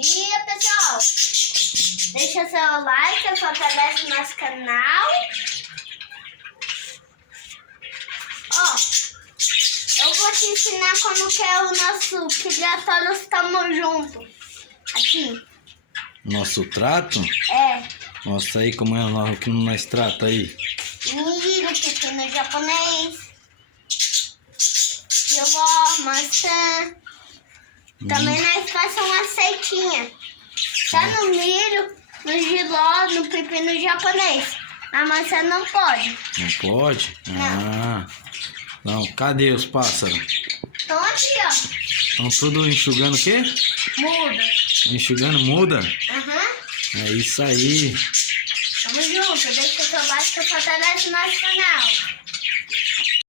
dia, pessoal. Deixa seu like, fortalece nosso canal. Ó, eu vou te ensinar como que é o nosso criatório Tamo Junto. Aqui. Nosso trato? É. Mostra aí como é o que nós trata aí. Milho, pepino japonês. Giló, maçã. Também nós fazemos uma sechinha. Tá no milho, no giló, no pepino japonês. A maçã não pode. Não pode? Não. Ah. Não, cadê os pássaros? Então aqui, ó. Estão tudo enxugando o quê? Muda. Enxugando muda? Aham. É isso aí. Tamo junto. Deixa seu like e fortalece nosso canal.